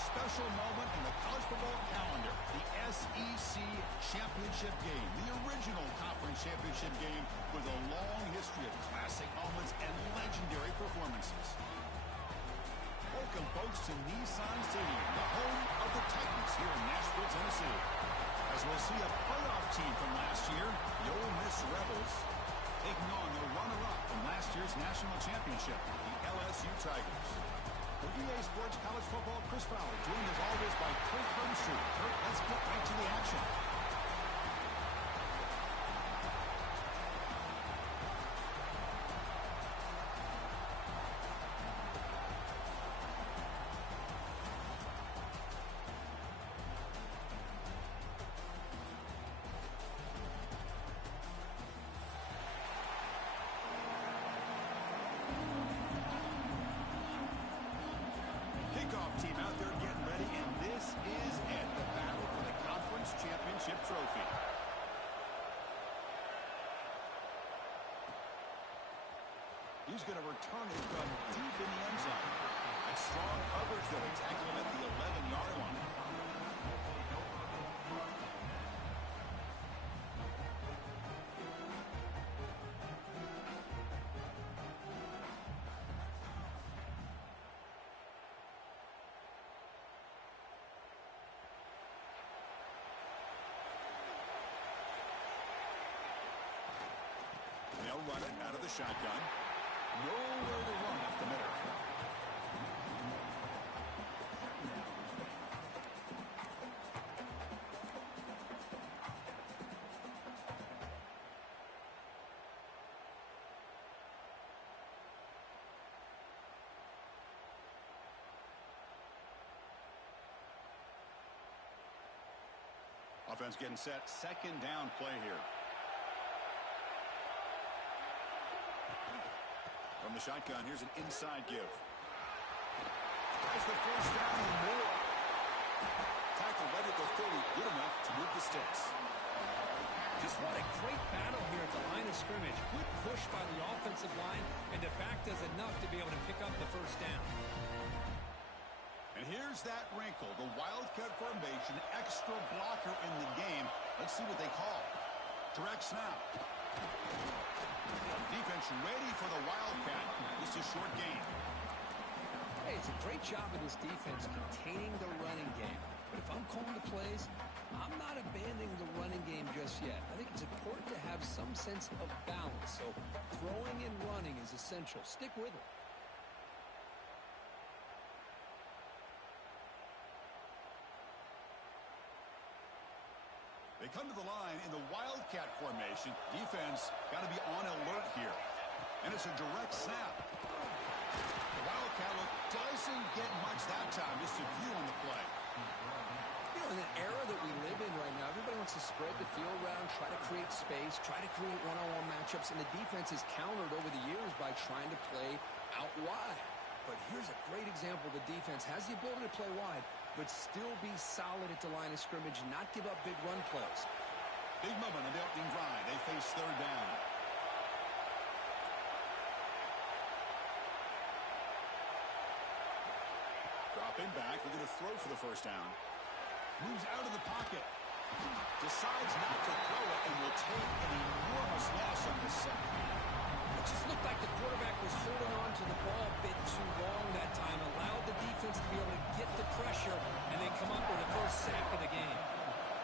special moment in the college football calendar, the SEC championship game, the original conference championship game with a long history of classic moments and legendary performances. Welcome, folks, to Nissan Stadium, the home of the Titans here in Nashville, Tennessee. As we'll see a playoff team from last year, the Ole Miss Rebels, taking on the runner-up from last year's national championship, the LSU Tigers. For EA Sports College Football, Chris Fowler, joined as always by Kurt Burnstreet. Kurt, let's get right to the action. Team out there getting ready, and this is it, the battle for the conference championship trophy. He's going to return it from deep in the end zone. That's strong coverage, though. They tackle him at the 11-yard line. They'll run it out of the shotgun. Nowhere to run up the middle. Offense getting set. Second down play here. From the shotgun, here's an inside give. Has the first down and more. Tackle right at the 30, good enough to move the sticks. Just what a great battle here at the line of scrimmage. Good push by the offensive line, and the back does enough to be able to pick up the first down. And here's that wrinkle, the wildcat formation, extra blocker in the game. Let's see what they call. Direct snap. Defense ready for the Wildcat. This is a short game. Hey, it's a great job of this defense containing the running game. But if I'm calling the plays, I'm not abandoning the running game just yet. I think it's important to have some sense of balance. So throwing and running is essential. Stick with it. They come to the line in the Wildcat formation. Defense got to be on alert here. And it's a direct snap. The Wildcat look doesn't get much that time. Just a few on the play. You know, in an era that we live in right now, everybody wants to spread the field around, try to create space, try to create one-on-one matchups, and the defense has countered over the years by trying to play out wide. But here's a great example. The defense has the ability to play wide, but still be solid at the line of scrimmage, not give up big run plays. Big moment on the opening drive. They face third down. Dropping back. We're going to throw for the first down. Moves out of the pocket. Decides not to throw it and will take an enormous loss on this set. It just looked like the quarterback was holding on to the ball a bit too long that time, allowed the defense to be able to get the pressure, and they come up with the first sack of the game.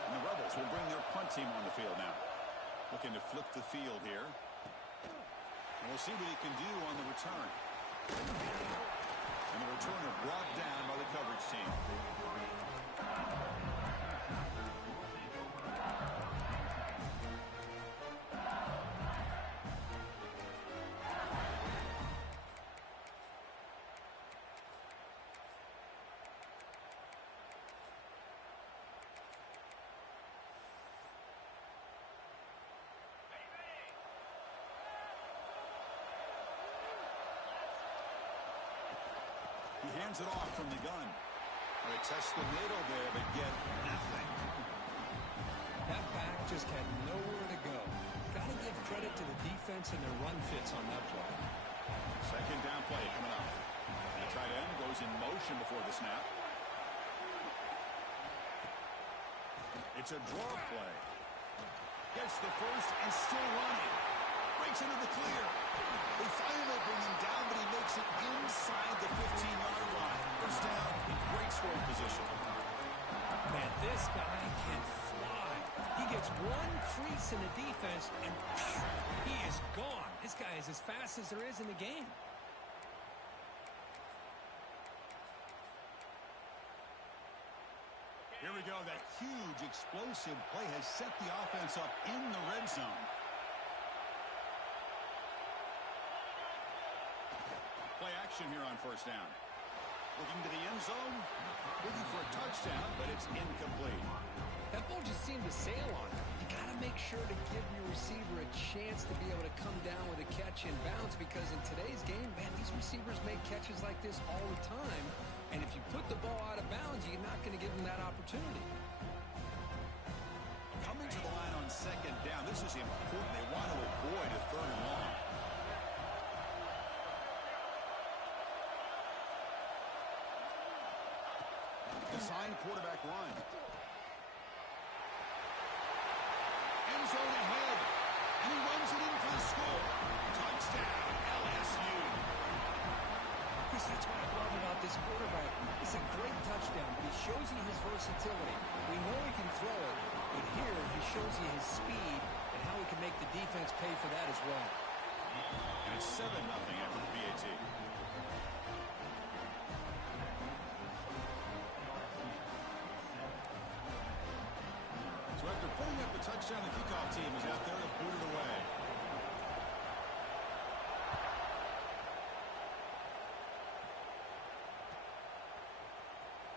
And the Rebels will bring their punt team on the field now. Looking to flip the field here. And we'll see what he can do on the return. And the returner brought down by the coverage team. He hands it off from the gun. They test the middle there, but get nothing. That back just had nowhere to go. Got to give credit to the defense and their run fits on that play. Second down play coming up. The tight end goes in motion before the snap. It's a draw play. Gets the first and still running. Breaks into the clear. They finally bring him down, but he makes it inside the 15-yard line. First down in great scoring position. Man, this guy can fly. He gets one crease in the defense, and he is gone. This guy is as fast as there is in the game. Here we go. That huge, explosive play has set the offense up in the red zone. Play action here on first down. Looking to the end zone. Looking for a touchdown, but it's incomplete. That ball just seemed to sail on him. You got to make sure to give your receiver a chance to be able to come down with a catch and bounce, because in today's game, man, these receivers make catches like this all the time. And if you put the ball out of bounds, you're not going to give them that opportunity. Coming to the line on second down, this is important. They want to avoid a third and long. Design quarterback run. End zone ahead. And he runs it in for the score. Touchdown, LSU. Chris, that's what I love about this quarterback. It's a great touchdown, but he shows you his versatility. We know he can throw it, but here he shows you his speed and how he can make the defense pay for that as well. And it's 7-0 after the PAT. So after putting up the touchdown, the kickoff team is out there to boot it away.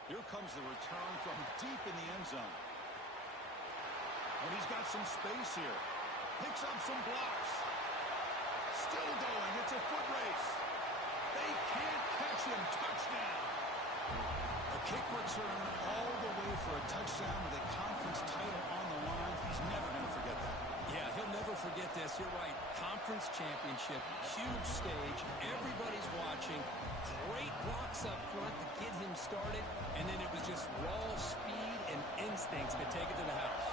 Here comes the return from deep in the end zone. And he's got some space here. Picks up some blocks. Still going. It's a foot race. They can't catch him. Touchdown. A kick return all the way for a touchdown with a conference title on the line. He's never going to forget that. Yeah, he'll never forget this. You're right. Conference championship, huge stage. Everybody's watching. Great blocks up front to get him started. And then it was just raw speed and instincts to take it to the house.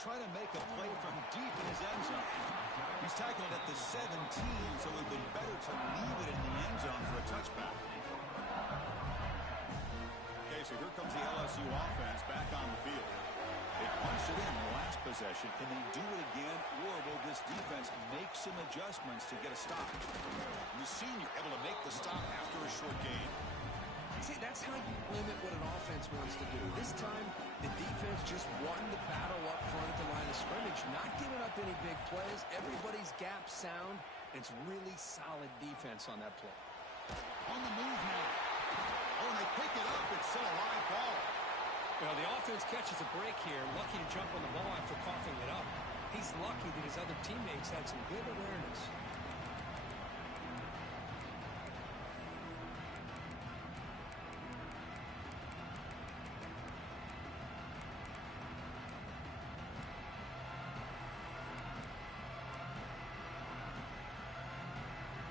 Trying to make a play from deep in his end zone. He's tackled at the 17, so it would have been better to leave it in the end zone for a touchback. Okay, so here comes the LSU offense back on the field. They punched it in the last possession. Can they do it again, or will this defense make some adjustments to get a stop? And the senior able to make the stop after a short gain. See, that's how you limit what an offense wants to do. This time, the defense just won the battle up front at the line of scrimmage, not giving up any big plays. Everybody's gap sound. It's really solid defense on that play. On the move now. Oh, and they pick it up. It's still a live ball. Well, the offense catches a break here. Lucky to jump on the ball after coughing it up. He's lucky that his other teammates had some good awareness.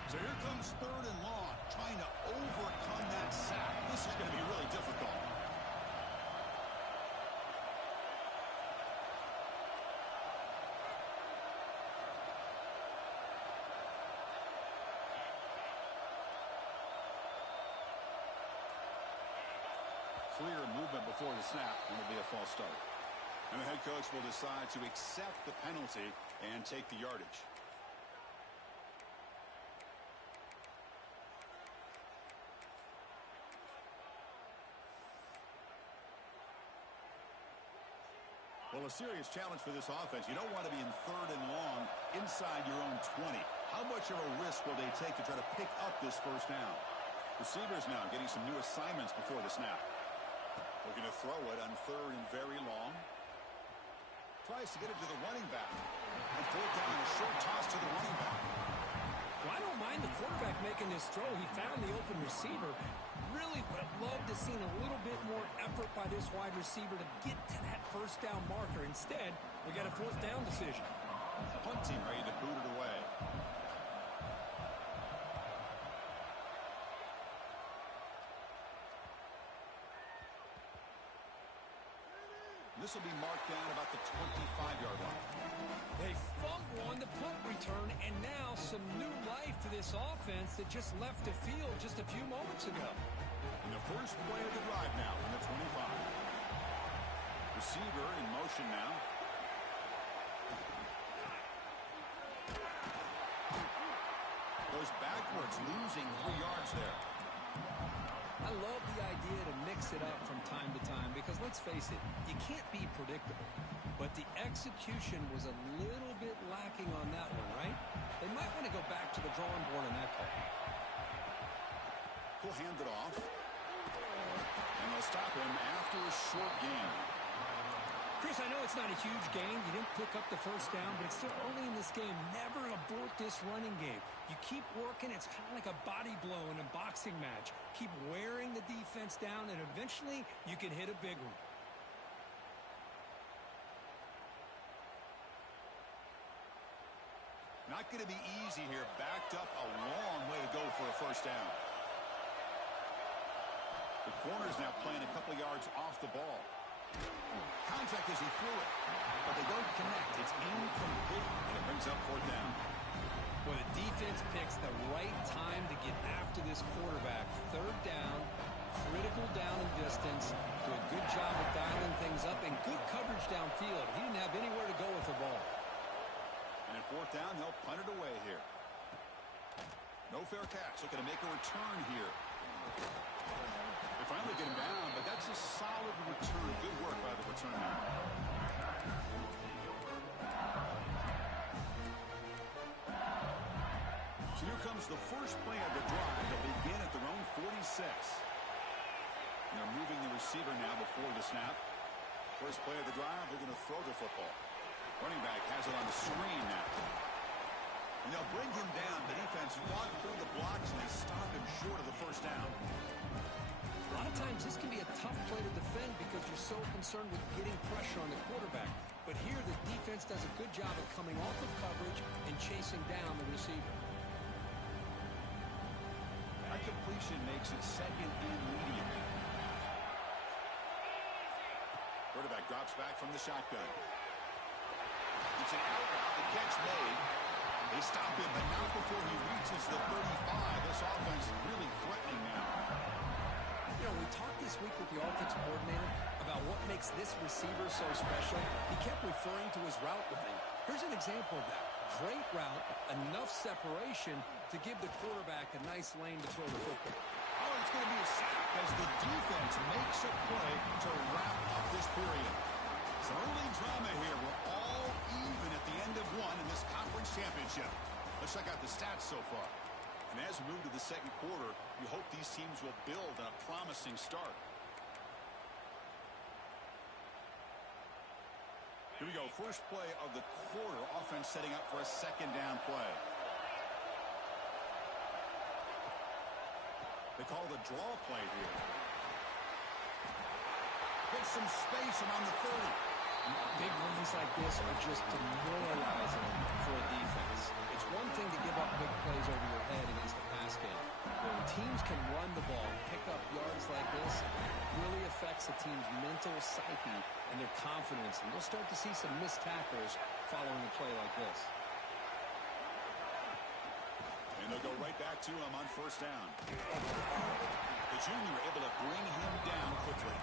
So here comes third and long, trying to overcome that sack. This is going to be really difficult. Clear movement before the snap, and it'll be a false start. And the head coach will decide to accept the penalty and take the yardage. Well, a serious challenge for this offense. You don't want to be in third and long inside your own 20. How much of a risk will they take to try to pick up this first down? Receivers now getting some new assignments before the snap. Looking to throw it on third and very long. Tries to get it to the running back. And fourth down, a short toss to the running back. Well, I don't mind the quarterback making this throw. He found the open receiver. Really would have loved to see a little bit more effort by this wide receiver to get to that first down marker. Instead, we got a fourth down decision. Punt team ready to boot it away. This will be marked down about the 25-yard line. They fumble on the punt return, and now some new life to this offense that just left the field just a few moments ago. And the first play of the drive now on the 25. Receiver in motion now. Goes backwards, losing 3 yards there. I love the idea to mix it up from time to time because, let's face it, you can't be predictable. But the execution was a little bit lacking on that one, right? They might want to go back to the drawing board on that play. He'll hand it off. And they'll stop him after a short gain. Chris, I know it's not a huge gain. You didn't pick up the first down, but it's still early in this game. Never abort this running game. You keep working. It's kind of like a body blow in a boxing match. Keep wearing the defense down, and eventually you can hit a big one. Not going to be easy here. Backed up a long way to go for a first down. The corner's now playing a couple yards off the ball. Contact as he threw it, but they don't connect. It's incomplete, and it brings up fourth down. Well, the defense picks the right time to get after this quarterback. Third down, critical down and distance. Do a good job of dialing things up, and good coverage downfield. He didn't have anywhere to go with the ball. And at fourth down, they'll punt it away here. No fair catch. Looking to make a return here. They finally get him down, but that's a solid return. Good work by the returner. So here comes the first play of the drive. They'll begin at their own 46. They're moving the receiver now before the snap. First play of the drive, they're going to throw the football. Running back has it on the screen now. And they'll bring him down. The defense walked through the blocks, and they stop him short of the first down. A lot of times this can be a tough play to defend because you're so concerned with getting pressure on the quarterback. But here the defense does a good job of coming off of coverage and chasing down the receiver. That completion makes it second and medium. Quarterback drops back from the shotgun. It's an out route. The catch made. They stop him, but not before he reaches the 35. This offense is really threatening now. You know, we talked this week with the offensive coordinator about what makes this receiver so special. He kept referring to his route running. Here's an example of that. Great route, enough separation to give the quarterback a nice lane to throw the football. Oh, it's going to be a sack as the defense makes a play to wrap up this period. Some early drama here. We're all even at the end of one in this conference championship. Let's check out the stats so far. And as we move to the second quarter, you hope these teams will build on a promising start. Here we go. First play of the quarter. Offense setting up for a second down play. They call the draw play here. Get some space around the 30. Big runs like this are just demoralizing for a defense. It's one thing to give up big plays over your head against the pass game. When teams can run the ball, pick up yards like this, it really affects the team's mental psyche and their confidence. And we'll start to see some missed tackles following a play like this. And they'll go right back to him on first down. The junior able to bring him down quickly.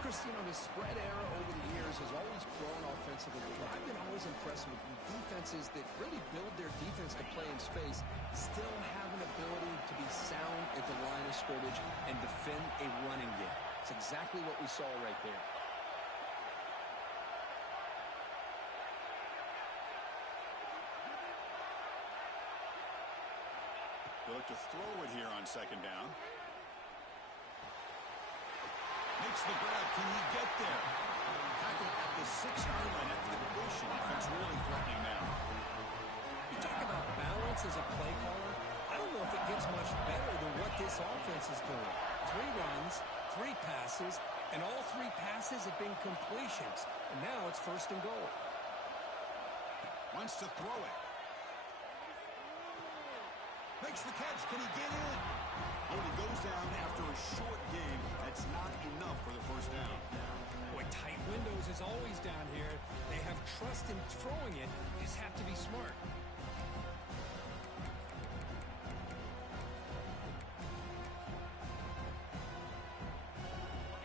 Chris, you know, the spread era over the years has always grown offensively. But I've been always impressed with defenses that really build their defense to play in space, still have an ability to be sound at the line of scrimmage and defend a running game. It's exactly what we saw right there. They look to throw it here on second down. Makes the grab. Can he get there? Tackle at the 6-yard line at the completion. Defense really threatening now. You talk about balance as a play caller. I don't know if it gets much better than what this offense is doing. 3 runs, 3 passes, and all 3 passes have been completions. And now it's first and goal. Wants to throw it. Makes the catch. Can he get in? When he goes down after a short game, that's not enough for the first down. Boy, tight windows is always down here. They have trust in throwing it. You just have to be smart.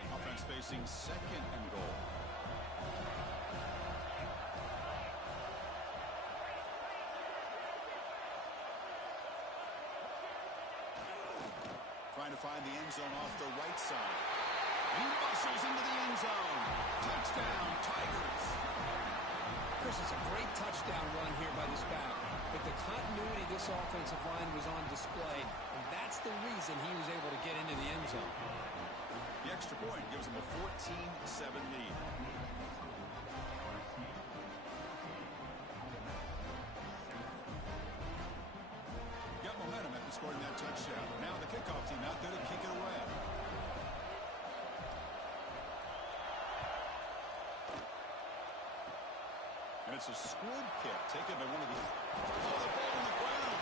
Offense facing 2nd and goal. Trying to find the end zone off the right side. He muscles into the end zone. Touchdown, Tigers. Chris, it's a great touchdown run here by this back. But the continuity of this offensive line was on display, and that's the reason he was able to get into the end zone. The extra point gives him a 14-7 lead. Got momentum after scoring that touchdown. Now the kickoff team out there to kick it away. And it's a squib kick taken by one of the... Oh, the ball on the ground.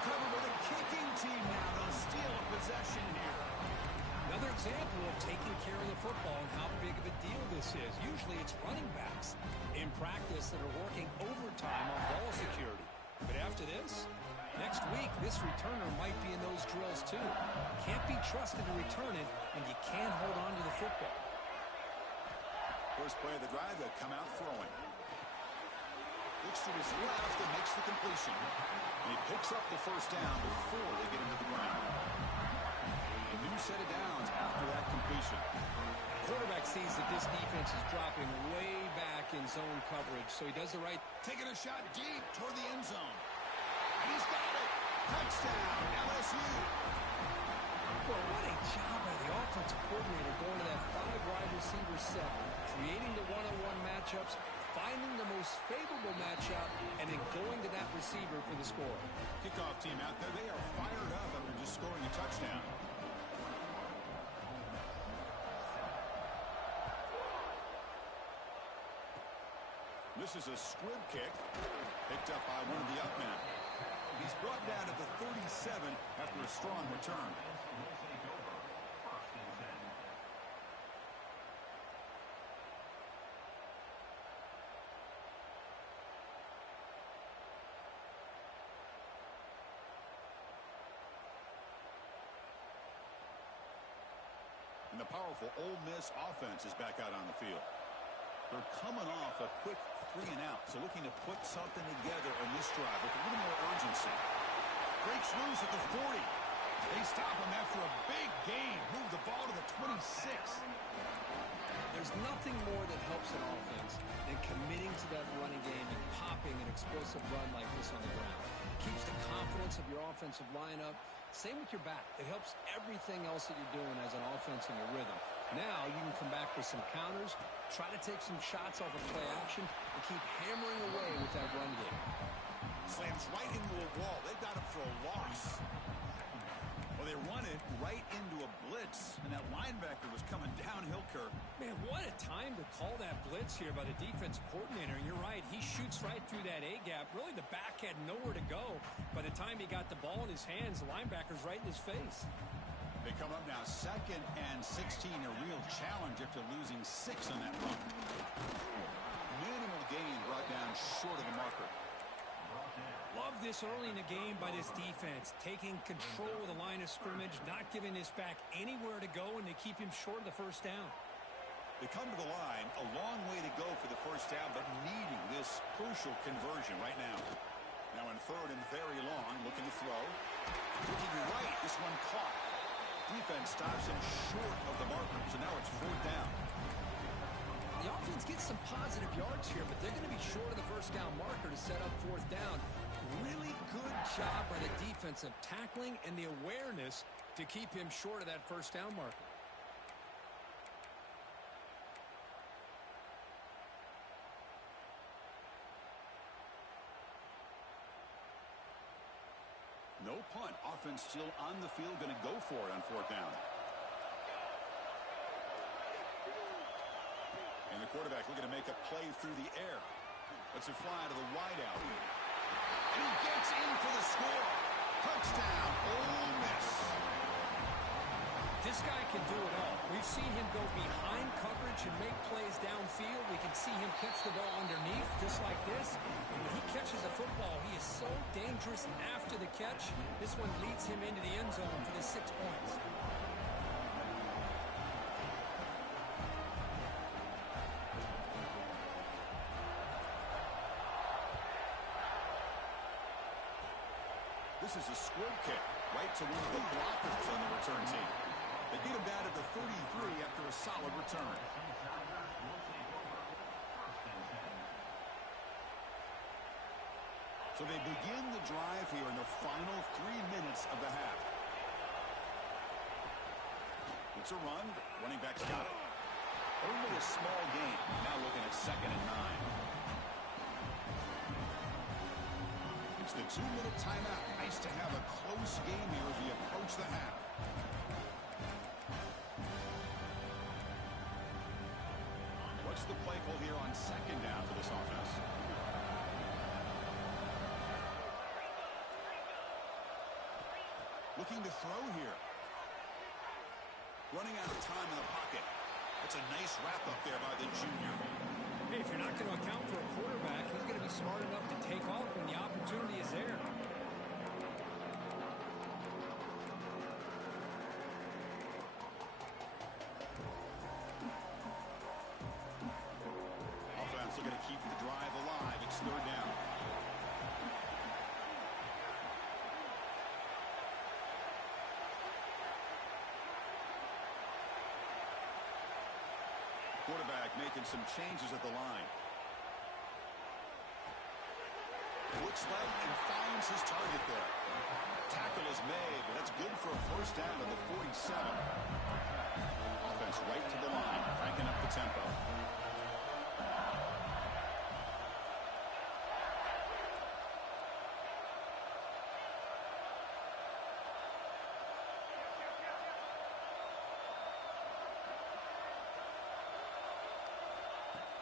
Recovered by the kicking team now. They'll steal a possession here. Another example of taking care of the football and how big of a deal this is. Usually it's running backs in practice that are working overtime on ball security. But after this, next week, this returner might be in those drills too. Can't be trusted to return it, and you can't hold on to the football. First play of the drive, they'll come out throwing. Looks to his left and makes the completion. And he picks up the first down before they get into the ground. A new set of downs after that completion. Quarterback sees that this defense is dropping way back in zone coverage, so he does the right. Taking a shot deep toward the end zone. And he's got it. Touchdown, LSU. Well, what a job by the offensive coordinator going to that 5-wide receiver set, creating the one-on-one matchups, finding the most favorable matchup, and then going to that receiver for the score. Kickoff team out there, they are fired up after just scoring a touchdown. This is a squib kick, picked up by one of the up men. He's brought down to the 37 after a strong return. And the powerful Ole Miss offense is back out on the field. They're coming off a quick 3-and-out, so looking to put something together on this drive with a little more urgency. Breaks loose at the 40. They stop him after a big gain. Move the ball to the 26. There's nothing more that helps an offense than committing to that running game and popping an explosive run like this on the ground. Keeps the confidence of your offensive lineup. Same with your back. It helps everything else that you're doing as an offense in your rhythm. Now you can come back with some counters, try to take some shots off of play action, and keep hammering away with that run game. Slams right into a wall. They got him for a loss. Well, they run it right into a blitz, and that linebacker was coming downhill, Kirk. Man, what a time to call that blitz here by the defensive coordinator. And you're right, he shoots right through that A-gap. Really, the back had nowhere to go. By the time he got the ball in his hands, the linebacker's right in his face. They come up now 2nd and 16, a real challenge after losing 6 on that run. Minimal gain brought down short of the marker. Love this early in the game by this defense, taking control of the line of scrimmage, not giving this back anywhere to go, and they keep him short of the first down. They come to the line, a long way to go for the first down, but needing this crucial conversion right now. Now in 3rd and very long, looking to throw. Looking right, this one caught. Defense stops him short of the marker, so now it's 4th down. The offense gets some positive yards here, but they're going to be short of the first down marker to set up 4th down. Really good job by the defense of tackling and the awareness to keep him short of that first down marker. No punt. Offense still on the field, going to go for it on 4th down. And the quarterback looking to make a play through the air. Lets it fly to the wideout. And he gets in for the score. Touchdown, Ole Miss. This guy can do it all. We've seen him go behind coverage and make plays downfield. We can see him catch the ball underneath just like this. And when he catches a football, he is so dangerous after the catch. This one leads him into the end zone for the 6 points. This is a squib kick right to one of the blockers on the return team. They get him down at the 33 after a solid return. So they begin the drive here in the final 3 minutes of the half. It's a run. Running back's got it. Only a small gain. Now looking at 2nd and 9. It's the 2-minute timeout. Nice to have a close game here as we approach the half. What's the play call here on 2nd down for this offense? Looking to throw here. Running out of time in the pocket. That's a nice wrap up there by the junior. Hey, if you're not going to account for a quarterback, he's going to be smart enough to take off when the opportunity is there. Offense looking to keep the drive alive. It's 3rd down. Quarterback making some changes at the line. Looks left and finds his target there. Tackle is made, but that's good for a 1st down to the 47. Offense right to the line, cranking up the tempo.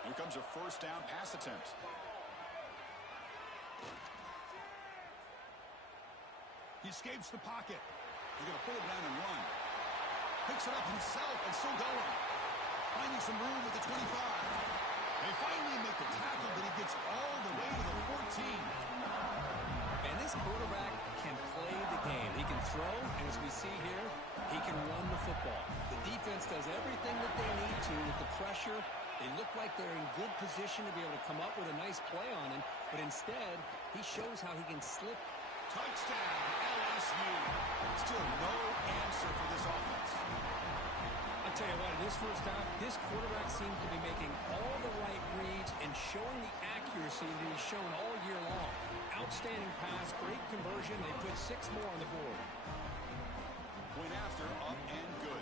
Here comes a 1st down pass attempt. He escapes the pocket. He's going to pull it down and run. Picks it up himself and still going. Finding some room at the 25. They finally make the tackle, but he gets all the way to the 14. And this quarterback can play the game. He can throw, and as we see here, he can run the football. The defense does everything that they need to with the pressure. They look like they're in good position to be able to come up with a nice play on him, but instead, he shows how he can slip. Touchdown, LSU. Still no answer for this offense. I'll tell you what, in this 1st half, this quarterback seems to be making all the right reads and showing the accuracy that he's shown all year long. Outstanding pass, great conversion. They put 6 more on the board. Point after, up and good.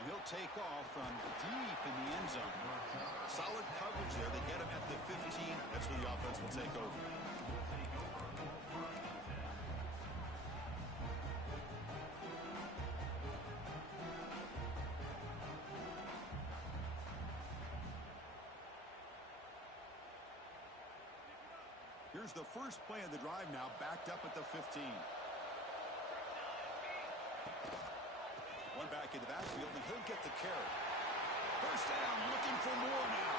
And he'll take off from deep in the end zone. Solid coverage there. They get him at the 15. That's where the offense will take over. Here's the first play of the drive now, backed up at the 15. One back in the backfield, and he'll get the carry. 1st down, looking for more now.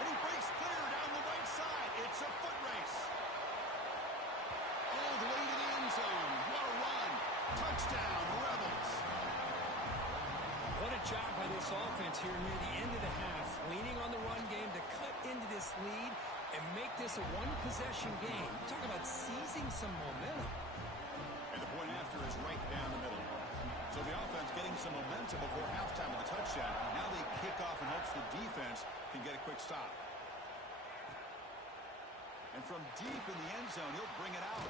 And he breaks clear down the right side. It's a foot race. All the way to the end zone. What a run. Touchdown, Rebels. What a job by this offense here near the end of the half, leaning on the run game to cut into this lead and make this a one-possession game. Talk about seizing some momentum. And the point after is right down the middle. So the offense getting some momentum before halftime with a touchdown. Now they kick off in hopes the defense can get a quick stop. And from deep in the end zone, he'll bring it out.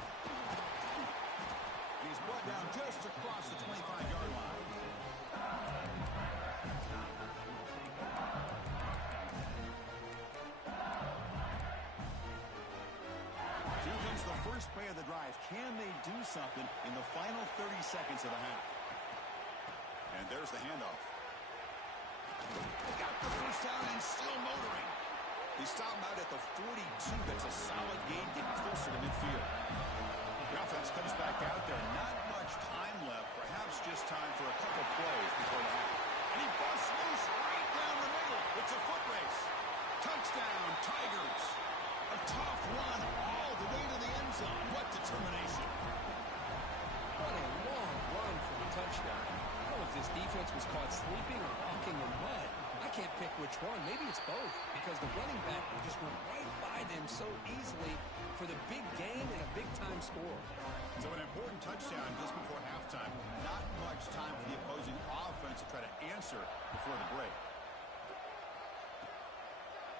He's brought down just across the 25-yard line. Here comes the first play of the drive. Can they do something in the final 30 seconds of the half? And there's the handoff. They got the first down and still motoring. They stop him out at the 42. That's a solid gain, getting closer to midfield. The offense comes back out there. Not much time left. Perhaps just time for a couple plays before the half. And he busts loose right down the middle. It's a foot race. Touchdown, Tigers. A tough run all the way to the end zone. What determination. What a long run for the touchdown. I don't know if this defense was caught sleeping or walking in mud. I can't pick which one. Maybe it's both, because the running back just went right by them so easily for the big gain and a big-time score. So an important touchdown just before halftime. Not much time for the opposing offense to try to answer before the break.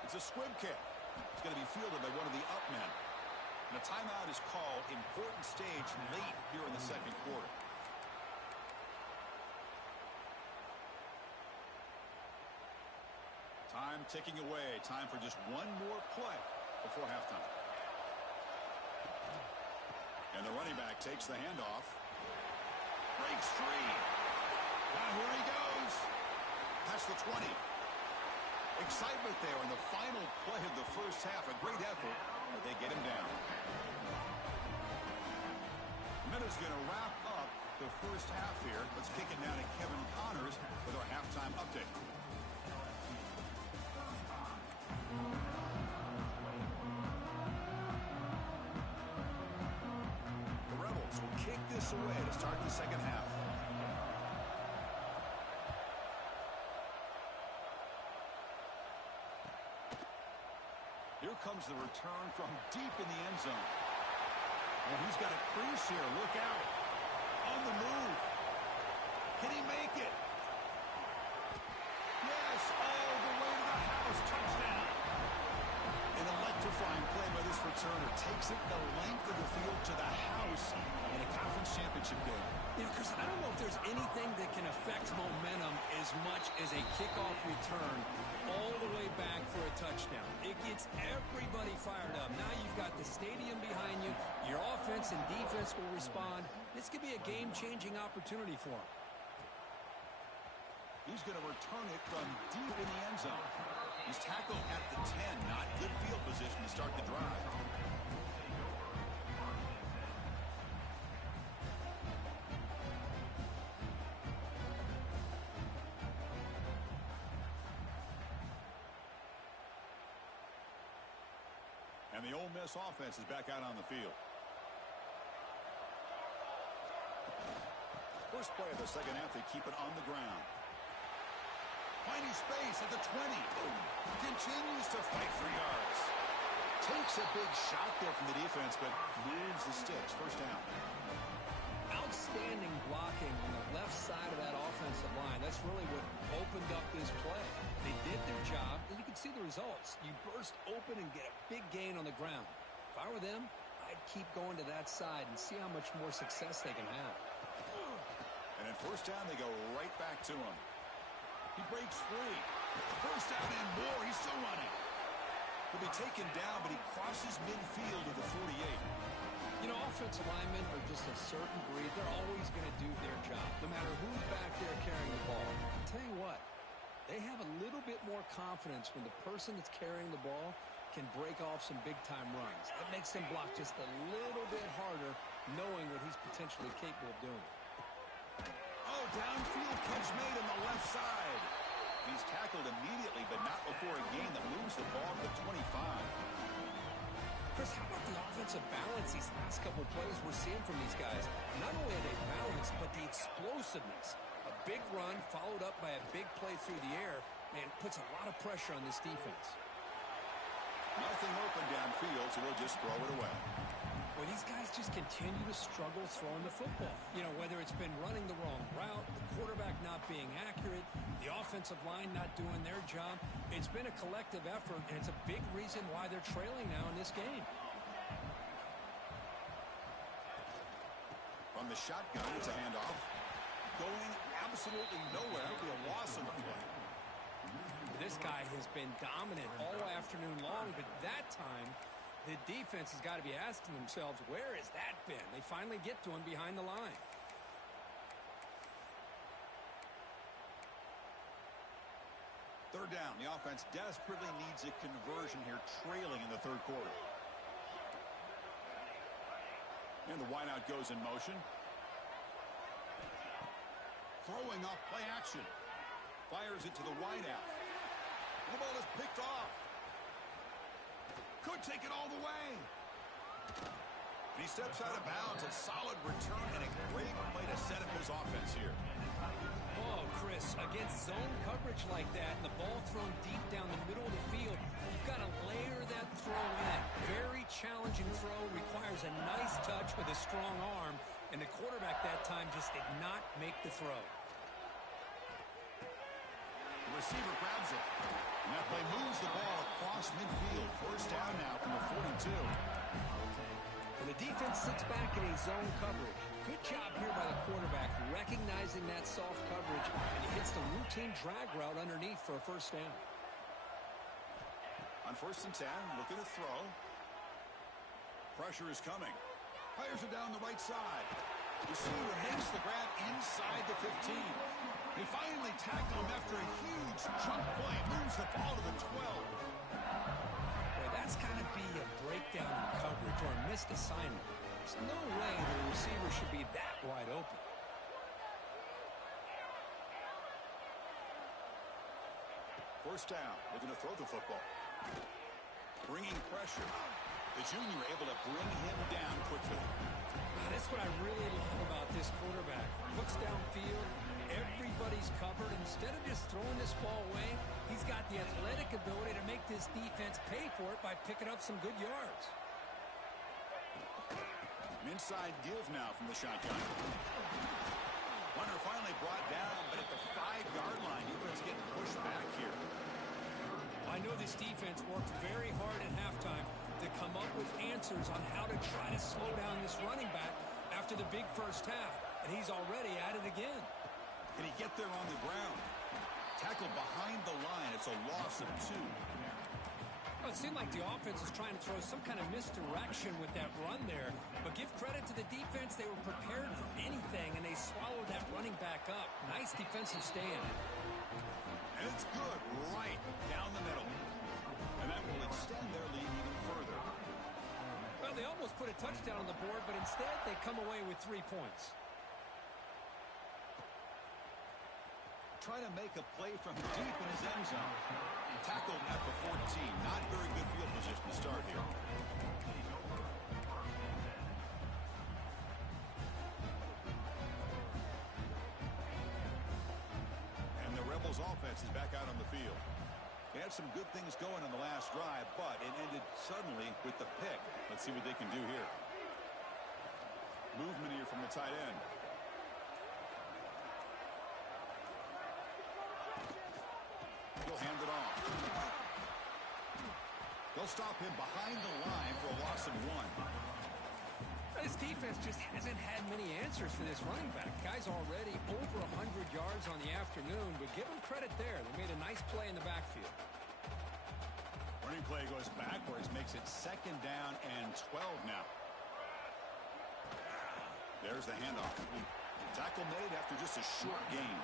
It's a squib kick. It's going to be fielded by one of the up men. And a timeout is called. Important stage late here in the second quarter. Time ticking away. Time for just one more play before halftime. And the running back takes the handoff. Breaks free. Now here he goes. That's the 20. Excitement there in the final play of the first half. A great effort, but they get him down. A minute's going to wrap up the first half here. Let's kick it down to Kevin Connors with our halftime update. The Rebels will kick this away to start the second half. Here comes the return from deep in the end zone. And he's got a crease here. Look out. On the move. Can he make it? Yes, all the way to the house. Touchdown. An electrifying play by this returner. Takes it the length of the field to the house in a conference championship game. You know, Chris, I don't know if there's anything that can affect momentum as much as a kickoff return all the way back for a touchdown. It gets everybody fired up. Now you've got the stadium behind you. Your offense and defense will respond. This could be a game-changing opportunity for him. He's going to return it from deep in the end zone. He's tackled at the 10. Not good field position to start the drive. And the Ole Miss offense is back out on the field. First play of the second half, they keep it on the ground. Finding space at the 20. Continues to fight for yards. Takes a big shot there from the defense, but moves the sticks. First down. Outstanding blocking on the left side of that offensive line. That's really what opened up this play. They did their job, and you can see the results. You burst open and get a big gain on the ground. If I were them, I'd keep going to that side and see how much more success they can have. And at first down, they go right back to him. He breaks free. First down and more. He's still running. He'll be taken down, but he crosses midfield to the 48. You know, offensive linemen are just a certain breed. They're always going to do their job, no matter who's back there carrying the ball. I'll tell you what, they have a little bit more confidence when the person that's carrying the ball can break off some big-time runs. That makes them block just a little bit harder, knowing what he's potentially capable of doing. Oh, downfield catch made on the left side. He's tackled immediately, but not before a gain that moves the ball to the 25. Chris, how about the offensive balance these last couple plays we're seeing from these guys? Not only are they balanced, but the explosiveness. A big run followed up by a big play through the air, man, puts a lot of pressure on this defense. Nothing open downfield, so we'll just throw it away. Well, these guys just continue to struggle throwing the football. You know, whether it's been running the wrong route, the quarterback not being accurate, the offensive line not doing their job. It's been a collective effort, and it's a big reason why they're trailing now in this game. From the shotgun, it's a handoff. Going absolutely nowhere. It'll be a loss on the play. This guy has been dominant all afternoon long, but that time the defense has got to be asking themselves, where has that been? They finally get to him behind the line. Third down. The offense desperately needs a conversion here, trailing in the third quarter. And the wideout goes in motion. Throwing off play action. Fires it to the wideout. The ball is picked off. Could take it all the way. And he steps out of bounds. A solid return and a great play to set up his offense here. Oh, Chris, against zone coverage like that and the ball thrown deep down the middle of the field, you've got to layer that throw in. Very challenging throw, requires a nice touch with a strong arm, and the quarterback that time just did not make the throw. The receiver grabs it. And that play moves the ball across midfield. First down now from the 42. And the defense sits back in a zone coverage. Good job here by the quarterback, recognizing that soft coverage, and he hits the routine drag route underneath for a first down. On 1st and 10, looking to throw. Pressure is coming. Fires it down the right side. Receiver makes the grab inside the 15. He finally tackled him after a huge chunk play. Moves the ball to the 12. Boy, that's got to be a breakdown in coverage or a missed assignment. There's no way the receiver should be that wide open. First down, looking to throw the football. Bringing pressure. The junior able to bring him down quickly. That's what I really love about this quarterback. Looks downfield, everybody's covered. Instead of just throwing this ball away, he's got the athletic ability to make this defense pay for it by picking up some good yards. An inside give now from the shotgun. Runner finally brought down, but at the 5-yard line, defense getting pushed back here. I know this defense worked very hard at halftime to come up with answers on how to try to slow down this running back after the big first half, and he's already at it again. Can he get there on the ground? Tackled behind the line. It's a loss of 2. Well, it seemed like the offense was trying to throw some kind of misdirection with that run there, but give credit to the defense. They were prepared for anything, and they swallowed that running back up. Nice defensive stand. And it's good right down the middle. And that will extend their lead even further. Well, they almost put a touchdown on the board, but instead they come away with 3 points. Trying to make a play from deep in his end zone. Tackled at the 14. Not very good field position to start here. And the Rebels offense is back out on the field. They had some good things going on the last drive, but it ended suddenly with the pick. Let's see what they can do here. Movement here from the tight end. He'll hand it off. They'll stop him behind the line for a loss of 1. This defense just hasn't had many answers for this running back. Guy's already over 100 yards on the afternoon, but give him credit there. They made a nice play in the backfield. Running play goes backwards, makes it 2nd down and 12 now. There's the handoff. Tackle made after just a short gain.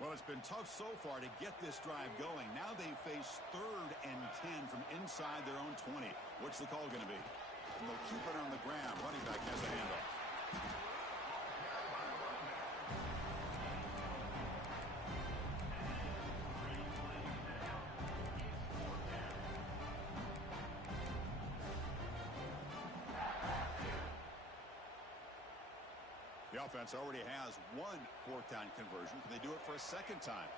Well, it's been tough so far to get this drive going. Now they face 3rd and 10 from inside their own 20. What's the call going to be? And they'll keep it on the ground. Running back has the handoff. The offense already has 1 4th-down conversion. Can they do it for a 2nd time?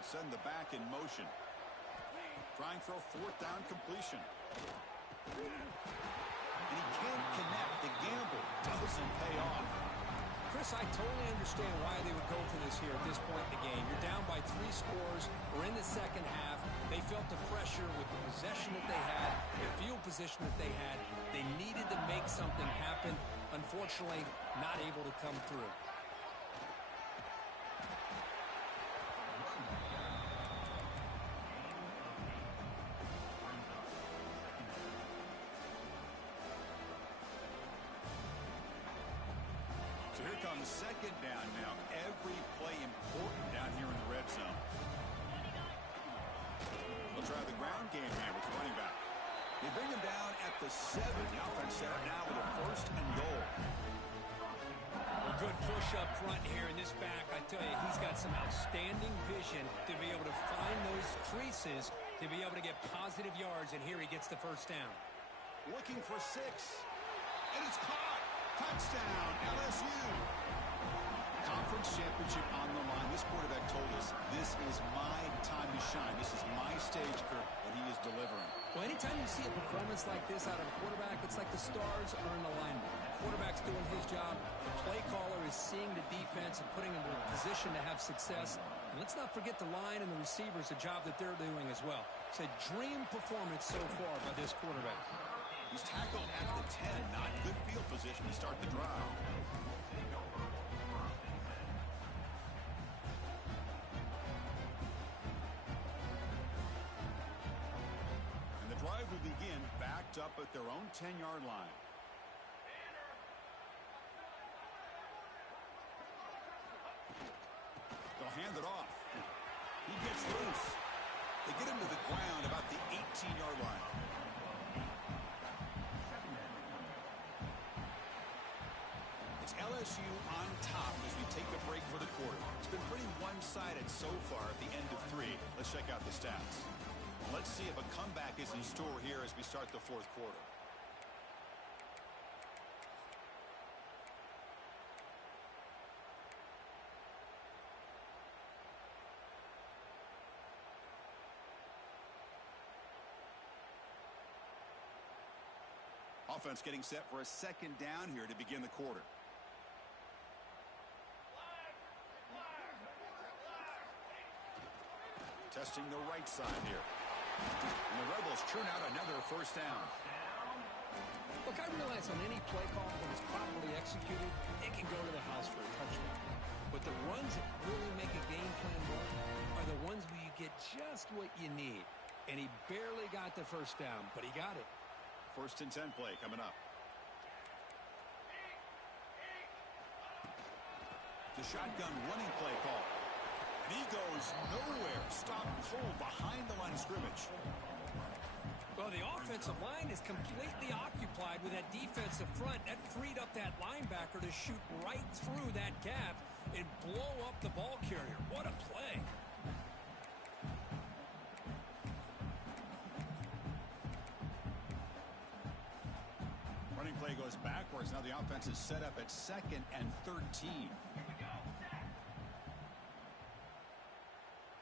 Send the back in motion. Trying for a 4th-down completion. And he can't connect. The gamble doesn't pay off. Chris, I totally understand why they would go for this here at this point in the game. You're down by 3 scores. We're in the second half. They felt the pressure with the possession that they had, the field position that they had. They needed to make something happen. Unfortunately, not able to come through. So here comes second down now. Every play important down here in the red zone. They'll try the ground game here with the running back. They bring him down at the 7. The offense set up now with a 1st and goal. A good push up front here in this back. I tell you, he's got some outstanding vision to be able to find those creases, to be able to get positive yards, and here he gets the 1st down. Looking for 6. And it's caught. Touchdown, LSU. Conference championship on the line. This quarterback told us, this is my time to shine. This is my stage, Kurt, and he is delivering. Well, anytime you see a performance like this out of a quarterback, it's like the stars are in alignment. The quarterback's doing his job. The play caller is seeing the defense and putting him in a position to have success. And let's not forget the line and the receivers, the job that they're doing as well. It's a dream performance so far by this quarterback. He's tackled at the 10. Not good field position to start the drive. And the drive will begin backed up at their own 10-yard line. They'll hand it off. He gets loose. They get him to the ground about the 18-yard line. LSU on top as we take a break for the quarter. It's been pretty one-sided so far at the end of 3. Let's check out the stats. Let's see if a comeback is in store here as we start the 4th quarter. Offense getting set for a 2nd down here to begin the quarter. Testing the right side here. And the Rebels churn out another 1st down. Look, I realize on any play call, when it's properly executed, it can go to the house for a touchdown. But the runs that really make a game plan work are the ones where you get just what you need. And he barely got the 1st down, but he got it. 1st and 10 play coming up. The shotgun running play call. And he goes nowhere. Stopped cold behind the line of scrimmage. Well, the offensive line is completely occupied with that defensive front. That freed up that linebacker to shoot right through that gap and blow up the ball carrier. What a play. Running play goes backwards. Now the offense is set up at 2nd and 13.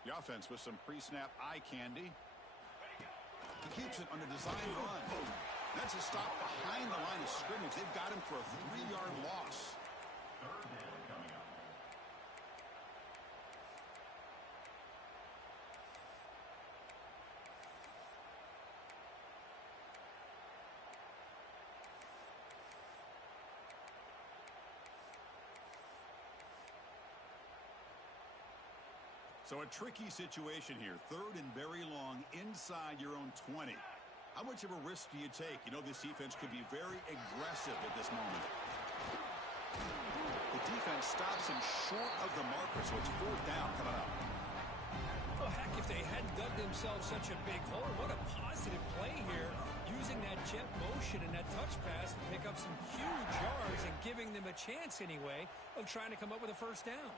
The offense with some pre-snap eye candy. He keeps it on a design run. That's a stop behind the line of scrimmage. They've got him for a 3-yard loss. So a tricky situation here. 3rd and very long inside your own 20. How much of a risk do you take? You know, this defense could be very aggressive at this moment. The defense stops him short of the marker, so it's 4th down coming up. Well, heck, if they hadn't dug themselves such a big hole, what a positive play here, using that jet motion and that touch pass to pick up some huge yards and giving them a chance anyway of trying to come up with a 1st down.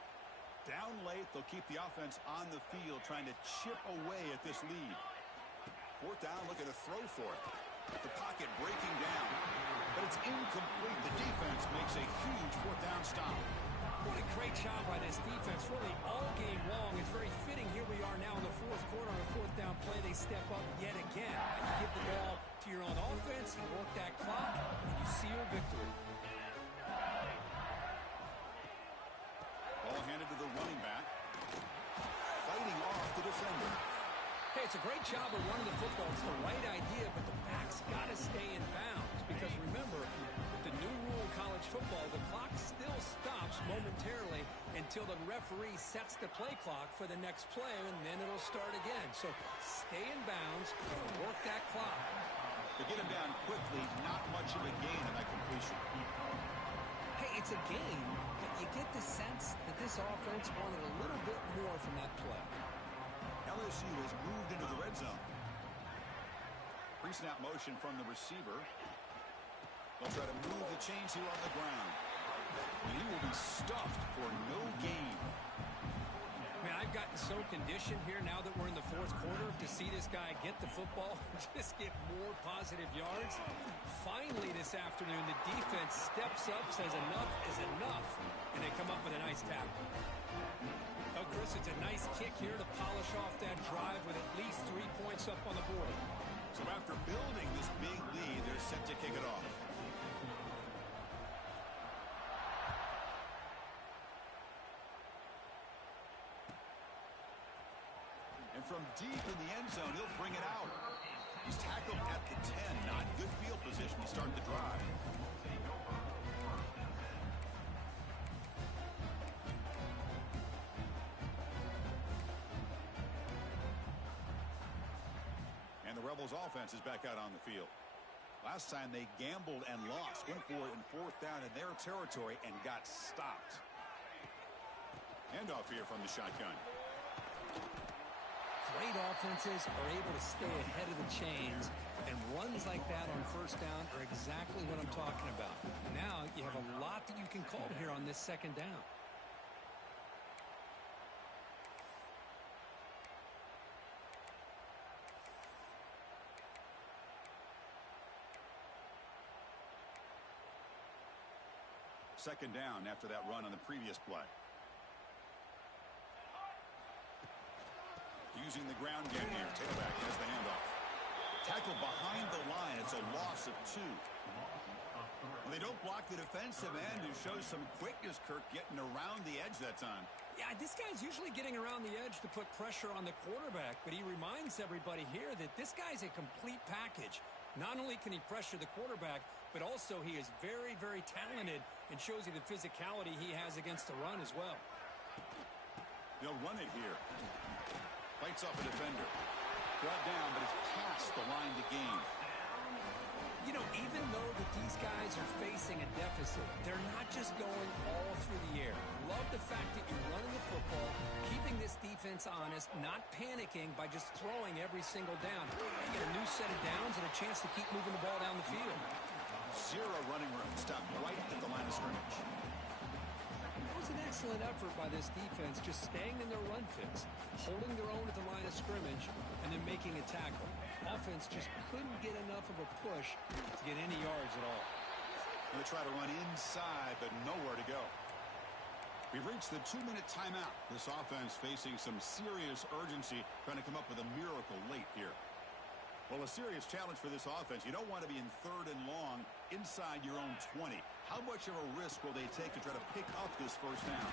Down late, they'll keep the offense on the field trying to chip away at this lead. 4th down, looking to throw for it. The pocket breaking down. But it's incomplete. The defense makes a huge 4th down stop. What a great job by this defense, really all game long. It's very fitting. Here we are now in the 4th quarter. On a 4th down play, they step up yet again. You give the ball to your own offense, you work that clock, and you see your victory. Ball handed to the running back. Fighting off the defender. Hey, it's a great job of running the football. It's the right idea, but the back's got to stay in bounds. Because remember, with the new rule in college football, the clock still stops momentarily until the referee sets the play clock for the next play, and then it'll start again. So stay in bounds, work that clock. They get him down quickly. Not much of a gain in that completion. Hey, it's it's a game, but you get the sense that this offense wanted a little bit more from that play. LSU has moved into the red zone. Pre-snap motion from the receiver. They'll try to move the chains here on the ground. And he will be stuffed for no gain. Man, I've gotten so conditioned here now that we're in the fourth quarter to see this guy get the football, just get more positive yards. Finally this afternoon, the defense steps up, says enough is enough, and they come up with a nice tackle. Oh, Chris, it's a nice kick here to polish off that drive with at least 3 points up on the board. So after building this big lead, they're set to kick it off. And from deep in the end zone, he'll bring it out. He's tackled at the 10. Not good field position to start the drive. And the Rebels offense is back out on the field. Last time they gambled and lost. Went for it in fourth down in their territory and got stopped. Handoff here from the shotgun. Great offenses are able to stay ahead of the chains, and runs like that on first down are exactly what I'm talking about. Now you have a lot that you can call here on this second down. Second down after that run on the previous play. Using the ground game here. Tailback has the handoff. Tackled behind the line. It's a loss of 2. Well, they don't block the defensive end, who shows some quickness, Kirk, getting around the edge that time. Yeah, this guy's usually getting around the edge to put pressure on the quarterback, but he reminds everybody here that this guy's a complete package. Not only can he pressure the quarterback, but also he is very, very talented and shows you the physicality he has against the run as well. They'll run it here. Fights off a defender. Brought down, but it's past the line to gain. You know, even though that these guys are facing a deficit, they're not just going all through the air. Love the fact that you're running the football, keeping this defense honest, not panicking by just throwing every single down. You get a new set of downs and a chance to keep moving the ball down the field. Zero running room. Stop right at the line of scrimmage. It was an excellent effort by this defense, just staying in their run fix, holding their own at the line of scrimmage, and then making a tackle. Offense just couldn't get enough of a push to get any yards at all. Going to try to run inside, but nowhere to go. We've reached the 2-minute timeout. This offense facing some serious urgency, trying to come up with a miracle late here. Well, a serious challenge for this offense. You don't want to be in third and long inside your own 20. How much of a risk will they take to try to pick up this first down?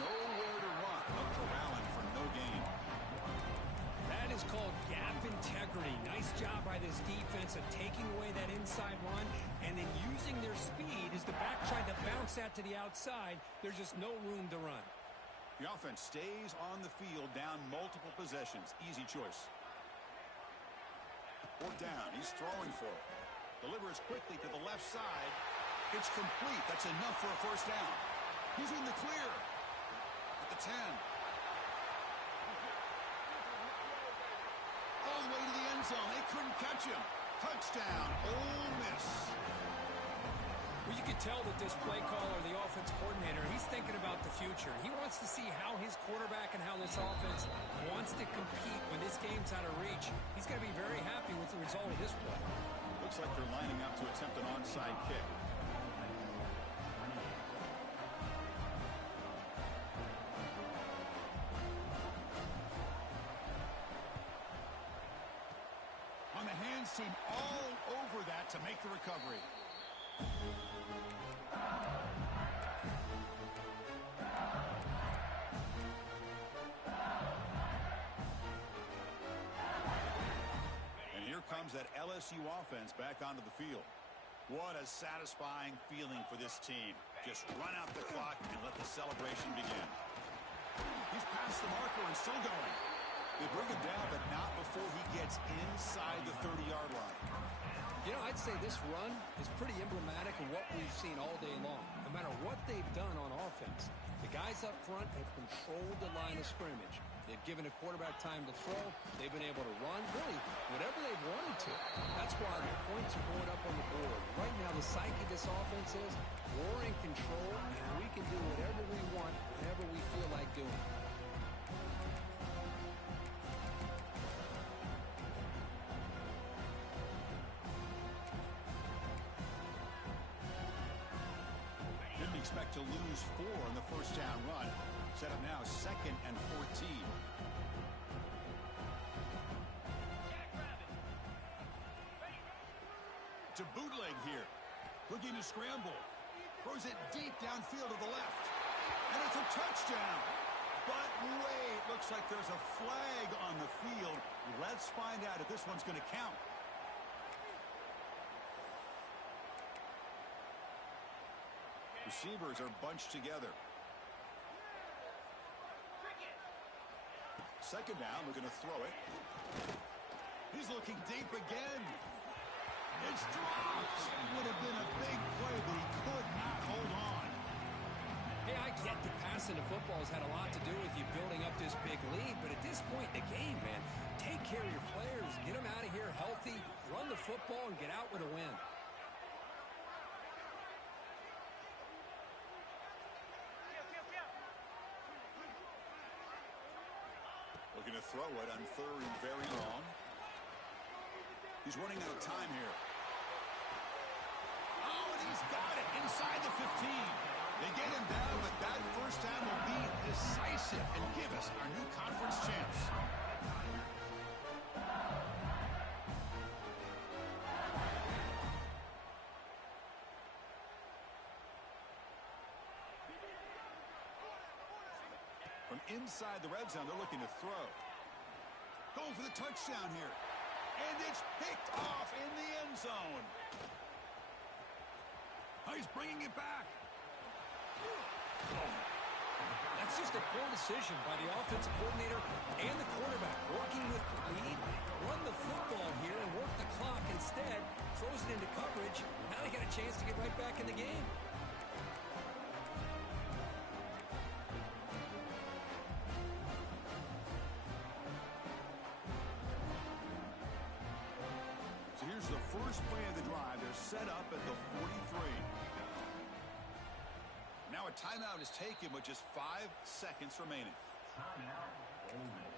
Nowhere to run. No corralling for no gain. That is called gap integrity. Nice job by this defense of taking away that inside run and then using their speed as the back tried to bounce that to the outside. There's just no room to run. The offense stays on the field down multiple possessions. Easy choice. Fourth down. He's throwing for it. Delivers quickly to the left side. It's complete. That's enough for a first down. He's in the clear at the 10. All the way to the end zone. They couldn't catch him. Touchdown, Ole Miss. Well, you can tell that this play caller, the offense coordinator, he's thinking about the future. He wants to see how his quarterback and how this offense wants to compete when this game's out of reach. He's going to be very happy with the result of this play. Looks like they're lining up to attempt an onside kick. On the hands team all over that to make the recovery. And here comes that LSU offense back onto the field. What a satisfying feeling for this team. Just run out the clock and let the celebration begin. He's past the marker and still going. They bring him down, but not before he gets inside the 30-yard line. You know, I'd say this run is pretty emblematic of what we've seen all day long. No matter defense. The guys up front have controlled the line of scrimmage. They've given a quarterback time to throw. They've been able to run, really, whatever they've wanted to. That's why the points are going up on the board. Right now, the psyche of this offense is we're in control, and we can do whatever we want, whenever we feel like doing it. Didn't expect to lose 4 in the first down run. Set up now 2nd and 14. To bootleg here. Looking to scramble. Throws it deep downfield to the left. And it's a touchdown. But wait, looks like there's a flag on the field. Let's find out if this one's going to count. Receivers are bunched together. Second down, we're going to throw it. He's looking deep again. It's dropped. Would have been a big play, but he could not hold on. Hey, I get that passing the football has had a lot to do with you building up this big lead, but at this point in the game, man, take care of your players, get them out of here healthy, run the football, and get out with a win. Looking to throw it on 3rd and very long. He's running out of time here. Oh, and he's got it inside the 15. They get him down, but that first down will be decisive and give us our new conference champs. From inside the red zone, they're looking to throw. Going for the touchdown here. And it's picked off in the end zone. Oh, he's bringing it back. That's just a poor decision by the offensive coordinator and the quarterback. Working with the lead, run the football here and work the clock instead. Throws it into coverage. Now they got a chance to get right back in the game. So here's the first play of the drive. They're set up at the 43. Now a timeout is taken with just 5 seconds remaining. Timeout, Ole Miss.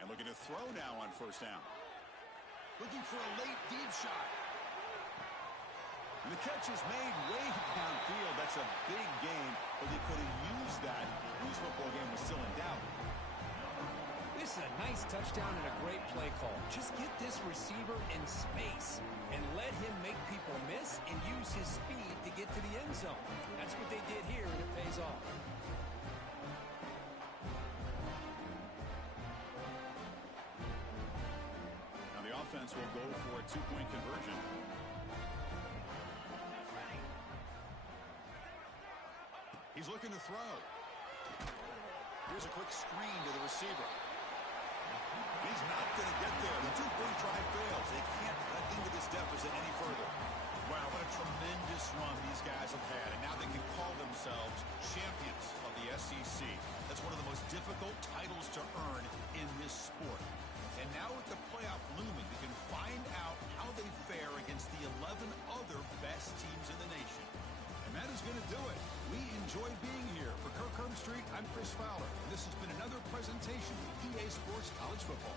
And looking to throw now on first down. Looking for a late deep shot. And the catch is made way downfield. That's a big game, but they could have used that when this football game was still in doubt. This is a nice touchdown and a great play call. Just get this receiver in space and let him make people miss and use his speed to get to the end zone. That's what they did here, and it pays off. Now the offense will go for a 2-point conversion. He's looking to throw. Here's a quick screen to the receiver. He's not going to get there. The 2-point try fails. They can't cut into this deficit any further. Wow, what a tremendous run these guys have had. And now they can call themselves champions of the SEC. That's one of the most difficult titles to earn in this sport. And now with the playoff looming, they can find out how they fare against the 11 other best teams in the nation. And that is going to do it. We enjoy being here. For Kirk Street, I'm Chris Fowler. And this has been another presentation of EA Sports College Football.